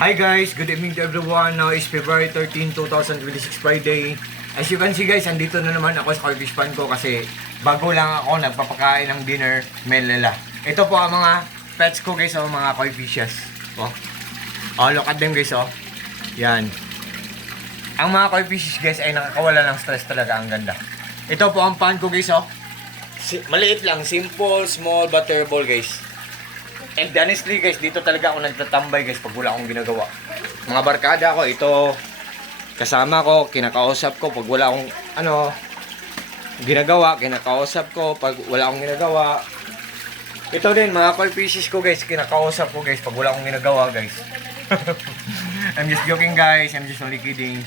Hi guys, good evening to everyone. Now is February 13, 2026 Friday. As you can see guys, andito na naman ako sa Corfish Pan ko kasi bago lang ako nagpapakain ng dinner meal nila. Ito po ang mga pets ko guys, ang mga koi fishes. Oh, look at them guys, oh. Yan. Ang mga koi fishes guys ay nakakawala ng stress talaga, ang ganda. Ito po ang pan ko guys, oh. Maliit lang, simple, small, but terrible guys. And honestly guys, dito talaga ako nagtatambay guys pag wala akong ginagawa. Mga barkada ko, ito kasama ko, kinakausap ko pag wala akong ginagawa, kinakausap ko pag wala akong ginagawa. Ito din mga koi fishes ko guys, kinakausap ko guys pag wala akong ginagawa guys. I'm just joking guys, I'm just only kidding.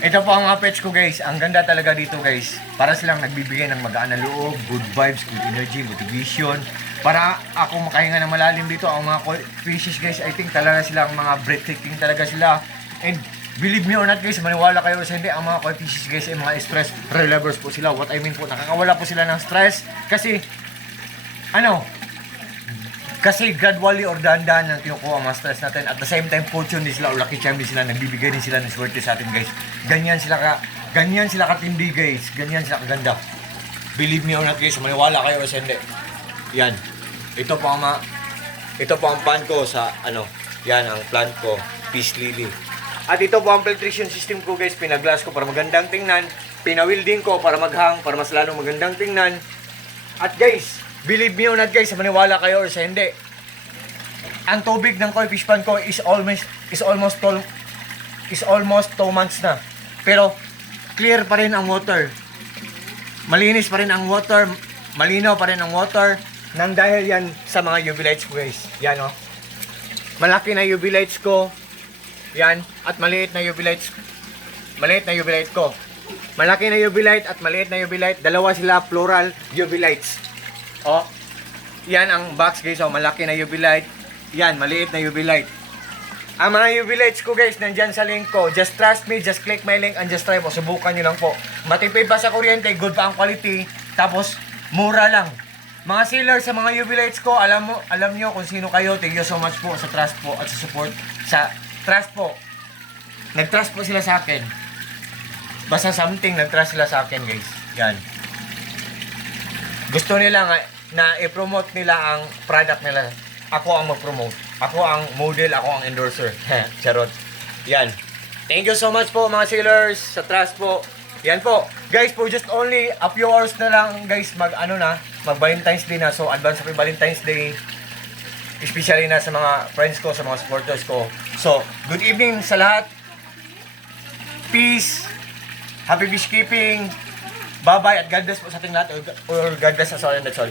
Ito po ang mga pets ko guys, ang ganda talaga dito guys. Para silang nagbibigay ng magaan na loob, good vibes, good energy, motivation. Para ako makahinga ng malalim dito, ang mga fishes guys, I think talaga silang mga breathtaking talaga sila. And believe me or not guys, maniwala kayo sa hindi, ang mga koi fishes guys ay mga stress relievers po sila. What I mean po, nakakawala po sila ng stress kasi kasi gradually or dahan-dahan nang kinukuha ang mga stress natin. At the same time, fortune din sila o lucky charm din sila, nagbibigay din sila ng swerte sa atin guys. Ganyan sila katindi guys, ganyan sila kaganda. Believe me or not guys, maniwala kayo sa hindi. Yan. Ito po ang pan ko sa yan ang plant ko, peace lily. At ito po ang filtration system ko guys, pinaglass ko para magandang tingnan, pinawilding ko para maghang, para mas lalong magandang tingnan. At guys, believe me or not guys, maniwala kayo or sa hindi, ang tubig ng koi fish pan ko is almost 2 months na. Pero clear pa rin ang water. Malinis pa rin ang water, malinaw pa rin ang water. Nang dahil yan sa mga UV lights ko guys. Yan malaki na UV lights ko. Yan. At maliit na UV lights. Maliit na UV light ko. Malaki na UV light at maliit na UV light. Dalawa sila plural UV lights. Yan ang box guys. Malaki na UV light. Yan, maliit na UV light. Ang mga UV lights ko guys, nandyan sa link ko. Just trust me, just click my link and just try mo. Subukan nyo lang po. Matipid pa sa kuryente, good pa ang quality. Tapos, mura lang. Mga sealers sa mga UV lights ko, alam nyo kung sino kayo. Thank you so much po sa trust po at sa support. Sa trust po. Nag-trust po sila sa akin. Basta something, nag-trust sila sa akin guys. Yan. Gusto nila nga na i-promote nila ang product nila. Ako ang mag-promote. Ako ang model, ako ang endorser. Charot. Yan. Thank you so much po mga sealers sa trust po. Yan po. Guys, po just only a few hours na lang guys mag Valentine's Day na. So advance happy Valentine's Day. Especially na sa mga friends ko, sa mga supporters ko. So, good evening sa lahat. Peace. Happy fish keeping. Bye-bye at God bless po sa ating lahat. Or God bless us all and that's all.